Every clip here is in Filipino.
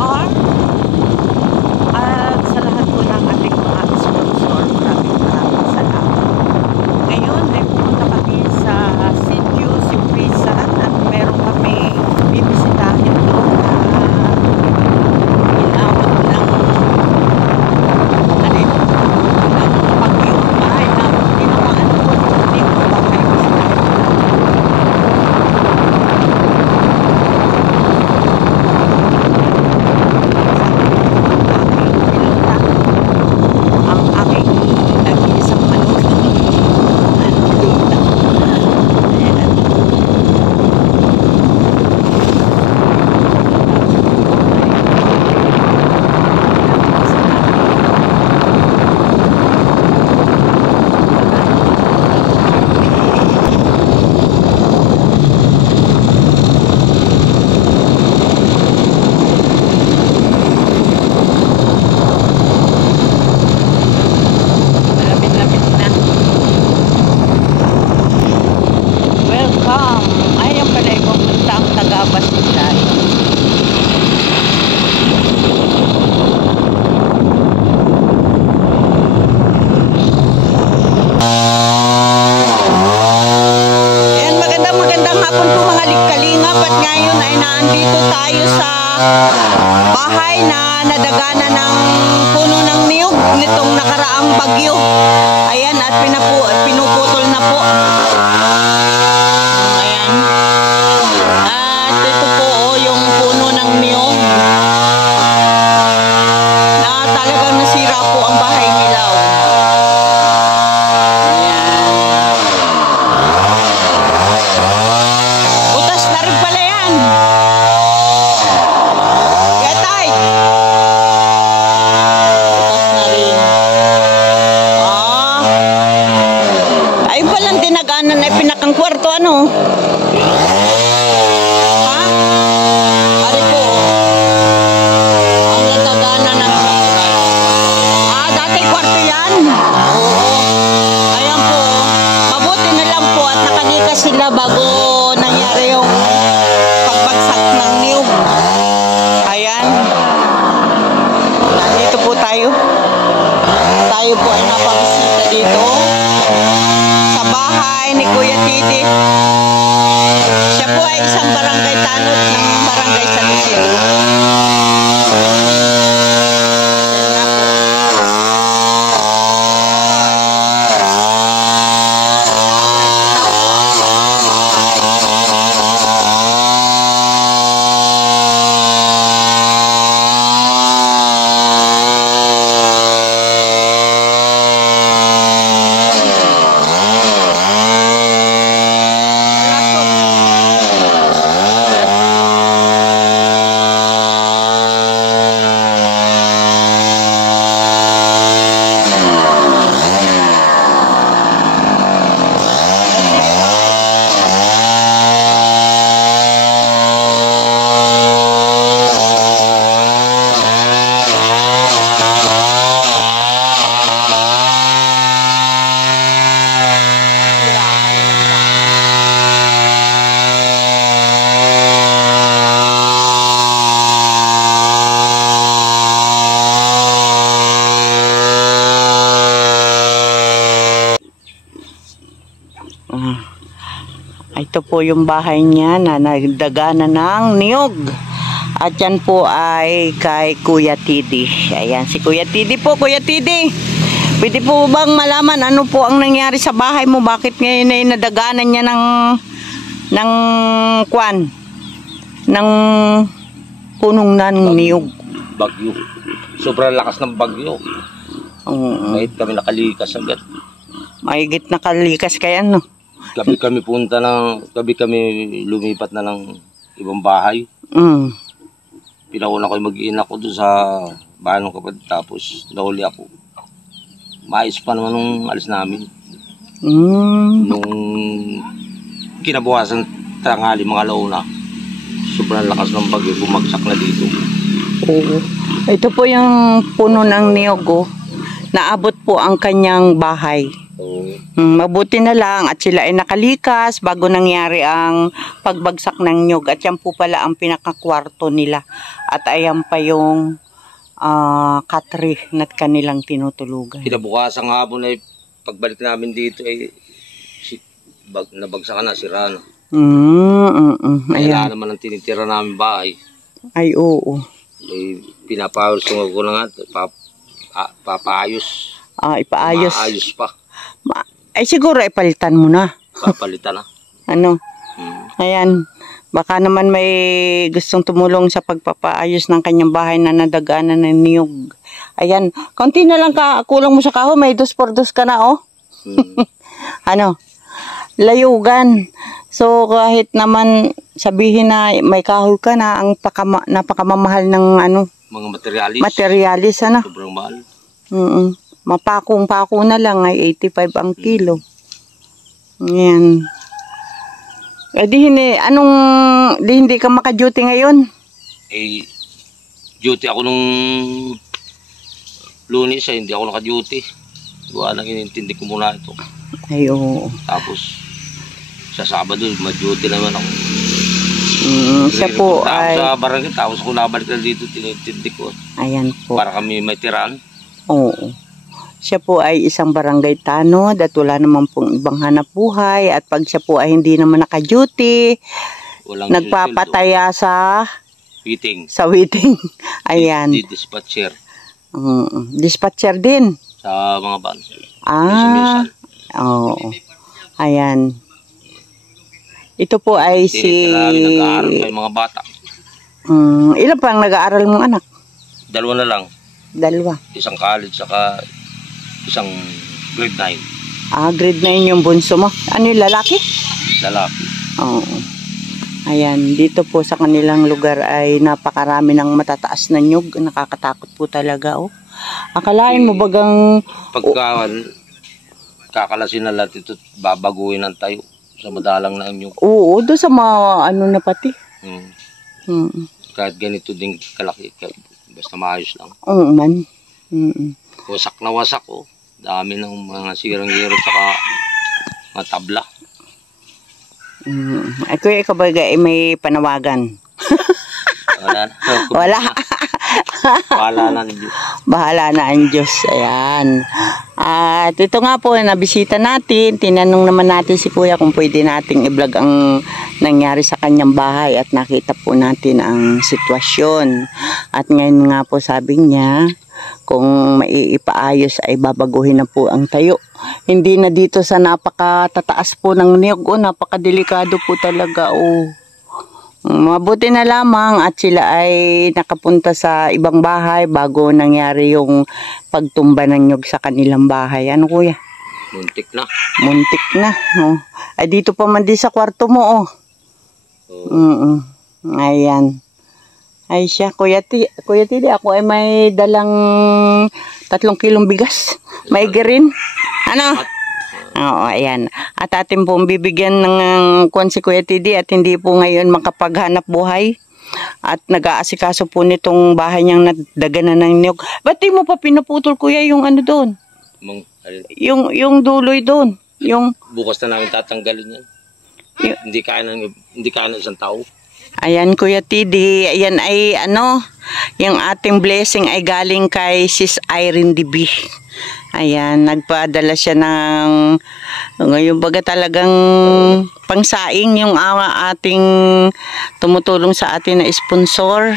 PNR at sa lahat po ng ating mga sponsor. Maraming salamat. Ngayon ay pumunta kami sa Sitio Simpisan at meron kami bibisitahin doon na inabot ng bagyo ay na ginamaan po hindi ko ba kayo ang aking nag-iisang manok. Ayan. Lapit-lapit na. Welcome. Ayan pala yung pupunta ang taga-Basilan. Ayan, magandang hapon po mga kalingap at ngayon ay naandito tayo sa bahay na nadagana ng puno ng niyog nitong nakaraang bagyo. Ayan, at pinuputol na po. Ayan. At ito po yung puno ng niyog na talagang nasira po ang bahay nila. Ayan. Butas na rin pala yan. Getay! Butas na rin. Ay palang dinaganan ay pinakang kwarto ano? Ha? Ari po. Ang nadaganan ng dati kwarto yan? Oo. Ayan po. Mabuti na lang po at nakalikas sila bago nangyari yung pagbagsak ng niyog. Ayan. Dito po tayo. Tayo po ay napabisita dito sa bahay ni Kuya Tidi. Siya po ay isang barangay tanod ng barangay San Isidro. Ito po yung bahay niya na nagdagana ng niyog. At yan po ay kay Kuya Tidi. Ayan si Kuya Tidi po. Kuya Tidi, pwede po bang malaman ano po ang nangyari sa bahay mo? Bakit ngayon ay nadaganan niya ng kwan? Ng punong ng niyog? Bagyo. Sobrang lakas ng bagyo. Kahit kami nakalikas agad. Mahigit nakalikas kaya no? Gabi kami lumipat na ng ibang bahay. Pinauna ko yung mag-iina ko doon sa bahay ng kapatid. Tapos nahuli ako. Maayos pa naman nung alis namin. Nung kinabukasan tanghali mga alauna, sobrang lakas ng bagyo, bumagsak na dito. Oo. Ito po yung puno ng niyog. Naabot po ang kanyang bahay. Oo. Mabuti na lang at sila ay nakalikas bago nangyari ang pagbagsak ng niyog. At yan po pala ang pinakakwarto nila. At ayan pa yung katri na kanilang tinutulugan. Kinabukasan nga hapon ay pagbalik namin dito ay nabagsakan na, sira na. Kaya Ayan. naman ang tinitira namin bahay. Ay, oo. Eh, pinapayos ko na nga, papaayos. Ipaayos. Maayos pa. Ay, siguro ipalitan mo na. Papalitan na. Ano? Hmm. Ayan. Baka naman may gustong tumulong sa pagpapaayos ng kanyang bahay na nadagaanan ng niyog. Ayan. Konti na lang kulang mo sa kaho. May 2x2 ka na, oh. Ano? Layugan. So, kahit naman sabihin na may kahoy ka na, ang napakamamahal ng Mga materialis. materialis, ano? Sobrang mahal. Mapakong-pako na lang ay 85 ang kilo. Ayan. Eh hindi ka maka-duty ngayon? Eh, duty ako nung Lunes, hindi ako naka-duty. Gawa lang inintindi ko muna ito. Ay, oo. Tapos, sa Sabado, mag-duty naman ako. Siya po ay... Sa barangay, tapos kung nabalik na dito, tinitindi ko. Ayan po. Para kami may tiraan. Oo. Siya po ay isang barangay tanod at wala naman pong ibang hanap buhay. At pag siya po ay hindi naman naka-duty, nagpapataya sa waiting. Ayan. Dispatcher. Dispatcher din. Sa mga van. Oo. Ayan. Ito po ay nag-aaral pa yung mga bata. Ilan pa ang nag-aaral mong anak? 2 na lang. 2. Isang college, saka isang grade 9. Grade 9 yung bunso mo. Ano yung lalaki? Lalaki. Oo. Ayan, dito po sa kanilang lugar ay napakarami ng matataas na nyug. Nakakatakot po talaga, oh. Akalain mo bagang... Pagka kakalasin na lahat ito, babaguhin ang tayo sa madalang na nyug. Oo, doon sa mga na pati. Kahit ganito din kalaki, basta maayos lang. Oo man. Wasak na wasak, oh. Dami ng mga sirang-giro saka mga tabla. Ay, kuya, ikaw ba may panawagan? Wala na. Wala. Bahala na ang Diyos. Bahala na ang Diyos. Ayan. At ito nga po, nabisita natin. Tinanong naman natin si kuya kung pwede nating i-vlog ang nangyari sa kanyang bahay. At nakita po natin ang sitwasyon. At ngayon nga po sabi niya, kung maiipaayos ay babaguhin na po ang tayo. Hindi na dito sa napakatataas po ng niyog. Napakadelikado po talaga. Mabuti na lamang at sila ay nakapunta sa ibang bahay bago nangyari yung pagtumba ng niyog sa kanilang bahay. Ano kuya? Muntik na. Muntik na. Ay dito pa man din sa kwarto mo. Ayan. Ay siya, Kuya Tidi, ako ay may dalang 3 kilong bigas. May green. Ano? Oo, ayan. At atin pong bibigyan ng si Kuya Tidi at hindi po ngayon makapaghanap buhay. At nag-aasikaso po nitong bahay niyang nadaganan ng niyog. Ba't di mo pa pinaputol, Kuya, yung doon? Yung duloy doon. Bukas na namin tatanggalin yan. Hindi kaya ng isang tao. Ayan, Kuya Tidi, ayan ay yung ating blessing ay galing kay Sis Irene DB. Ayan, nagpadala siya ng, ngayon baga talagang pangsaing yung ating tumutulong sa atin na sponsor.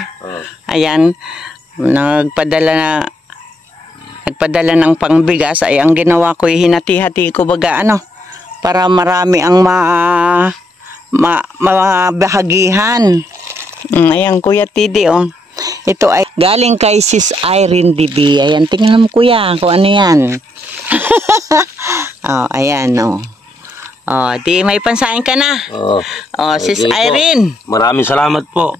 Ayan, nagpadala ng pangbigas. Ay ang ginawa ko, hinati-hati ko baga para marami ang mabahagihan. Ayan, Kuya Tidi, ito ay galing kay Sis Irene DB. Ayan, tingnan mo, Kuya, kung ano yan. Ayan, di may pansain ka na. Sis Irene. Maraming salamat po.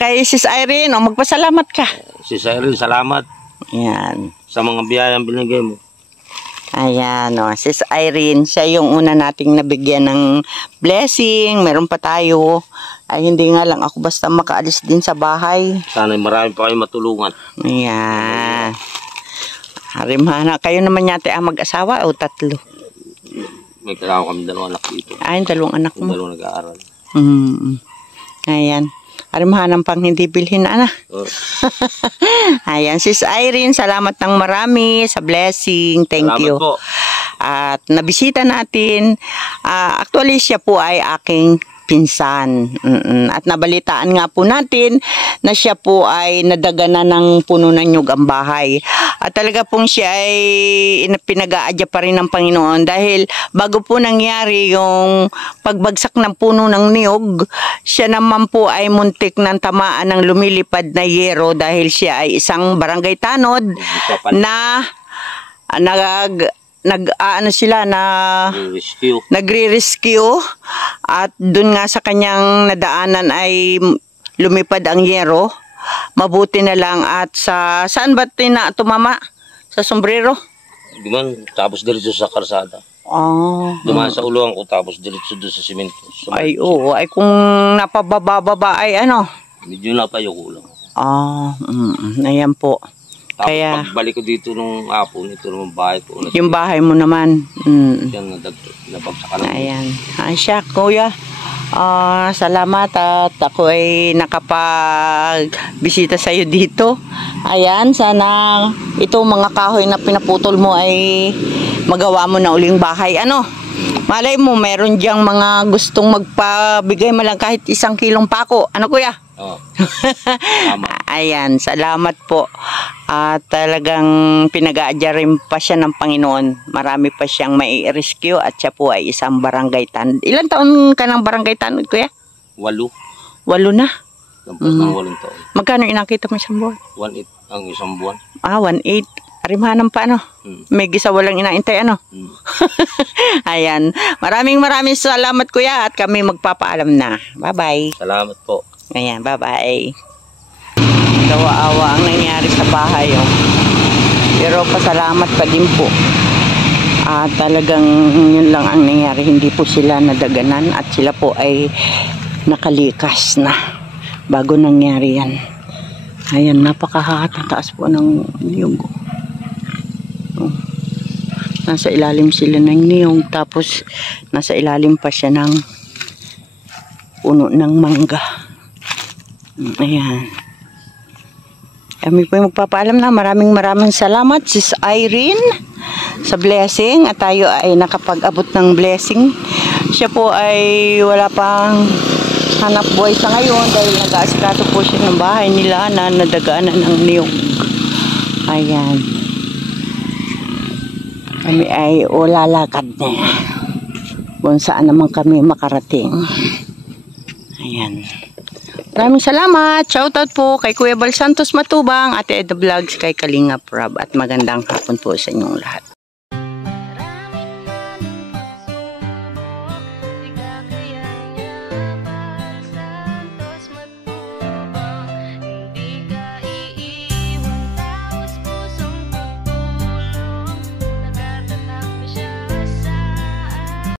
Kay Sis Irene, magpasalamat ka. Sis Irene, salamat. Ayan. Sa mga biyayang binigay mo. Ayan, Sis Irene, siya yung una nating nabigyan ng blessing. Meron pa tayo. Ay, hindi nga lang ako basta makaalis din sa bahay. Sana marami pa kayo matulungan. Ayan. Harimhana. Kayo naman yate ang mag-asawa o tatlo? May kailangan kami 2 anak dito. Ay, 2 anak Yung mo. 2 nag-aaral. Ayan. Harimhanang pang hindi bilhin, ana. Oh. Ayan, Sis Irene, salamat ng marami sa blessing. Thank Salamat you. po. At nabisita natin, actually siya po ay aking pinsan. At nabalitaan nga po natin na siya po ay nadagana ng puno ng nyug ang bahay. At talaga pong siya ay pinag-aadya pa rin ng Panginoon dahil bago po nangyari yung pagbagsak ng puno ng niyog, siya naman po ay muntik ng tamaan ng lumilipad na yero dahil siya ay isang barangay tanod na nagre-rescue at dun nga sa kanyang nadaanan ay lumipad ang yero. Mabuti na lang at saan ba tumama? Sa sombrero? Duman, tapos diretso sa karsada. Duman sa uluan ko tapos diretso doon sa simento. Ay oo, ay kung napababa ay ano? Medyo napayo ko lang. Ayan po. Tapos Kaya, pagbalik ko dito nung hapon, ito naman bahay ko. yung bahay mo naman. Yan, nabagsakan na. Ayan. Ay siya, kuya. Salamat at ako ay nakapag-bisita sa iyo dito. Ayan, sana ito mga kahoy na pinaputol mo ay magawa mo na uling bahay. Ano? Malay mo, meron diyang mga gustong magpabigay mo lang kahit 1 kilong pako. Ano kuya? Oo. Ayan, salamat po. At talagang pinag-aadya rin pa siya ng Panginoon. Marami pa siyang mai-rescue at siya po ay isang barangay tanod. Ilan taon ka ng barangay tanod, kuya? 8. 8 na. Lampas ng 8 taon. Magkano inakita mo isang buwan? 1.8 ang isang buwan. 1.8. Arimhanan pa, ano? May gisa walang inaintay, ano? Ayan. Maraming salamat, kuya. At kami magpapaalam na. Bye-bye. Salamat po. Ayan, bye-bye. Dawa-awa ang nangyari sa bahay, oh. Pero pasalamat pa din po. Talagang yun lang ang nangyari. Hindi po sila nadaganan at sila po ay nakalikas na bago nangyari yan. Ayan, napakatataas po ng niyog. Nasa ilalim sila ng niyog, tapos nasa ilalim pa siya ng puno ng mangga. Ayan. Kami po magpapaalam na. Maraming salamat, Sis Irene, sa blessing. At tayo ay nakapag-abot ng blessing. Siya po ay wala pang hanap buhay sa ngayon dahil nag-aasikado po siya ng bahay nila na nadagaanan ng niyog. Ayan. Kami ay lalakad na kung saan naman kami makarating. Ayan. Maraming salamat. Shoutout po kay Kuya Bal Santos Matubang, Ate Eda Vlogs, kay Kalinga Prab, at magandang hapon po sa inyong lahat.